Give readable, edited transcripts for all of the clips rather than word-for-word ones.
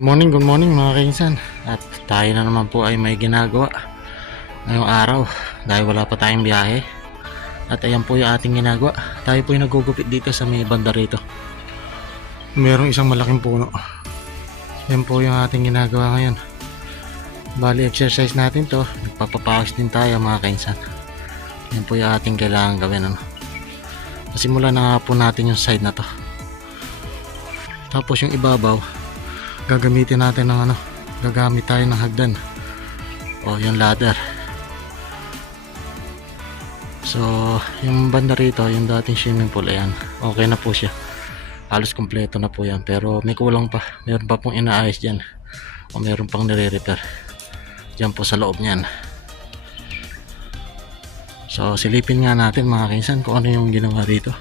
Good morning mga kainsan. At tayo na naman po ay may ginagawa ngayong araw dahil wala pa tayong biyahe. At ayan po yung ating ginagawa. Tayo po yung nagugupit dito sa may banda rito. Merong isang malaking puno. Yan po yung ating ginagawa ngayon. Bali exercise natin to. Nagpapapawis din tayo mga kainsan. Yan po yung ating kailangan gawin. Pasimulan na nga po natin yung side na to. Tapos yung ibabaw gagamitin natin ng gagamit tayo ng hagdan o yung ladder. So yung banda rito, yung dating swimming pool, ayan, okay na po siya, halos kompleto na po yan, pero may kulang pa, meron pa pong inaayos dyan o meron pang nire-repair dyan po sa loob nyan. So silipin nga natin mga kainsan kung ano yung ginawa dito.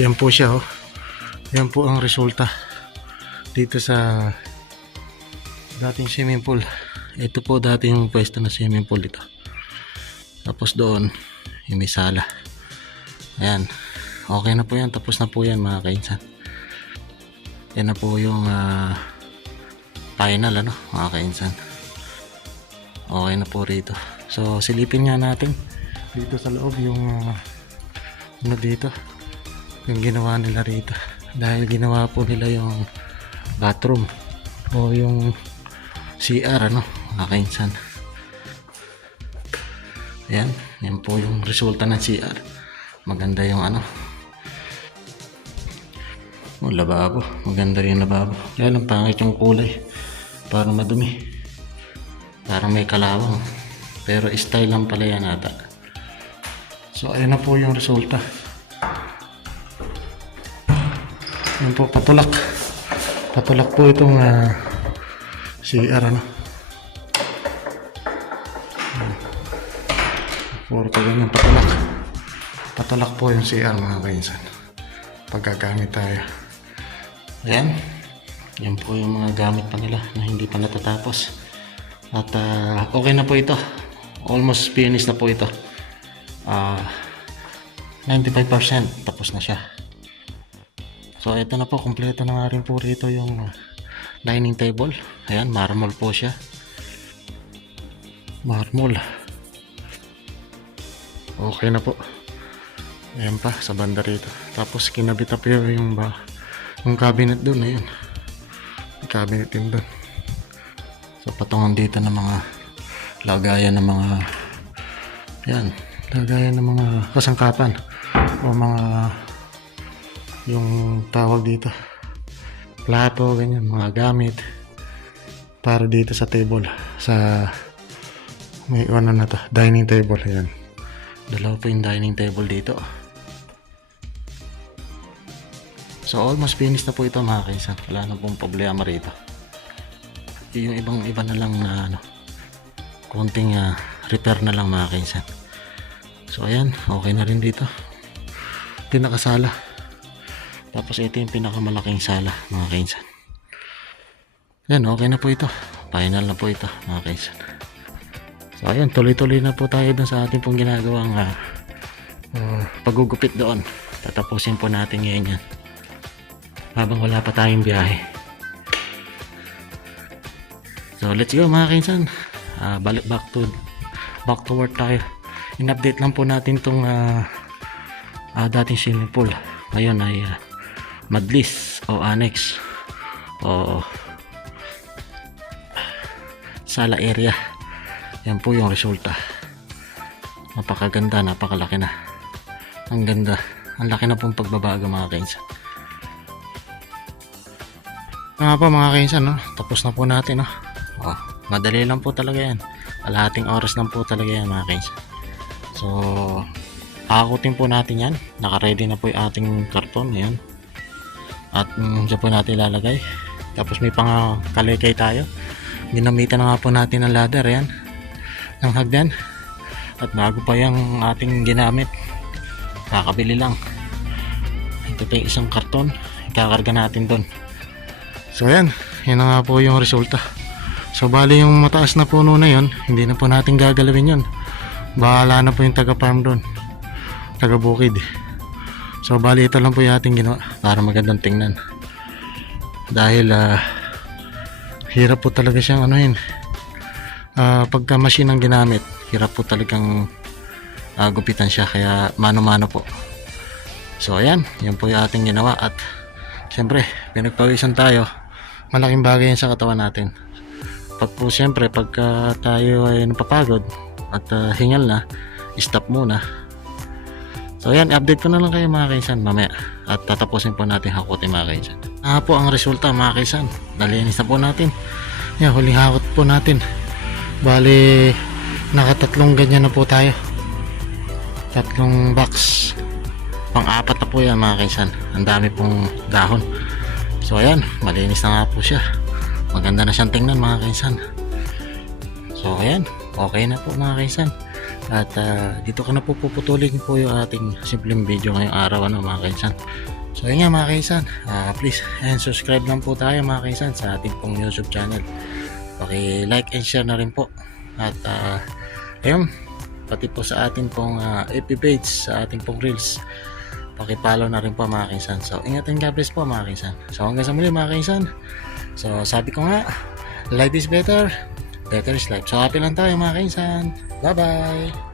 Yan po siya, yan po ang resulta dito sa dating swimming pool. Ito po dati yung pwesto na swimming pool dito. Tapos doon yung may sala. Ayan, okay na po yan, tapos na po yan mga kainsan. Yan na po yung final mga kainsan. Okay na po rito. So silipin nga natin dito sa loob yung dito yung ginawa nila rito, dahil ginawa po nila yung bathroom o yung CR mga kainsan. Ayan, yan po yung resulta ng CR. Maganda yung lababo, maganda yung lababo. Kaya lang pangit yung kulay, parang madumi, parang may kalawang, pero style lang pala yan ata. So ayan na po yung resulta. Yan po, patulak po itong CR puro ka ganyan, patulak po yung CR mga kainsan pag gagamit tayo. Ayan, yan po yung mga gamit pa nila na hindi pa natatapos. At okay na po ito, almost finished na po ito. 95% tapos na siya. So ito na po, kompleto na nga rin po rito yung dining table. Ayan, marmol po siya, marmol. Okay na po. Ayan pa sa banda rito. Tapos kinabit up yung cabinet dun. Ayan, cabinet din dun. So patungan dito ng mga lagayan ng mga lagayan ng mga kasangkapan o mga yung tawag dito, plato, ganyan, mga gamit para dito sa table, sa may na to, dining table. Ayan, dalawa po yung dining table dito. So almost finished na po ito mga kainsan, wala na pong problema rito. Yung iba na lang na konting repair na lang mga kainsan. So ayan, okay na rin dito, pinakasala. Tapos ito yung pinakamalaking sala mga kainsan. Yan, okay na po ito, final na po ito mga kainsan. So ayan, tuloy-tuloy na po tayo dun sa ating pong ginagawang pagugupit doon. Tatapusin po natin ngayon yan habang wala pa tayong biyahe. So let's go mga kainsan. Balik back to work tayo. In-update lang po natin tong dating swimming pool. Ngayon ay madlis o annex o sala area. Yan po yung resulta. Napakaganda, napakalaki na. Ang ganda, ang laki na pong pagbabago mga kainsan. Nga pa mga kainsan, tapos na po natin. Madali lang po talaga yan, kalahating oras lang po talaga yan mga kainsan. So akakutin po natin yan, naka-ready na po yung ating karton. Ayan, at dyan po natin ilalagay. Tapos may pang kalikay tayo, ginamitan na nga po natin ng ladder, ayan, ng hagdan. At bago pa yung ating ginamit, kakabili lang. Ito pa yung isang karton, ikakarga natin doon. So ayan, yan na nga po yung resulta. So bali yung mataas na puno na yun, hindi na po natin gagalawin yun, bahala na po yung taga farm doon, taga bukid. So bali ito lang po yung ating ginawa para magandang tingnan. dahil hirap po talaga siyang anuhin. Pagka machine ang ginamit, hirap po talagang gupitan siya, kaya mano-mano po. So ayan, yan po yung ating ginawa, at syempre pinagpawisan tayo. Malaking bagay yan sa katawan natin. Siyempre pagka tayo ay napapagod at hingal na, stop muna. So ayan, update ko na lang kayo mga kaisan mamaya, at tatapusin po natin hakutin mga kaisan. Po ang resulta mga kaisan, nalinis na po natin. Yan, huling hakot po natin. Bali, nakatatlong ganyan na po tayo. Tatlong box. Pang-apat na po yan mga kaisan. Ang dami pong dahon. So ayan, malinis na nga po siya. Maganda na siyang tingnan mga kaisan. So ayan, okay na po mga kaisan. At dito ka na po puputulin po yung ating simpleng video ngayong araw mga kaisan. So yun nga mga kaisan, please and subscribe lang po tayo mga kaisan sa ating pong YouTube channel. Paki-like and share na rin po. At ayun, pati po sa ating pong FB page, sa ating pong reels, paki-follow na rin po mga kaisan. So ingat and God bless po mga kaisan. So hanggang sa muli mga kaisan. So sabi ko nga, life is better, better is life. So happy lang tayo mga kaisan. Bye bye.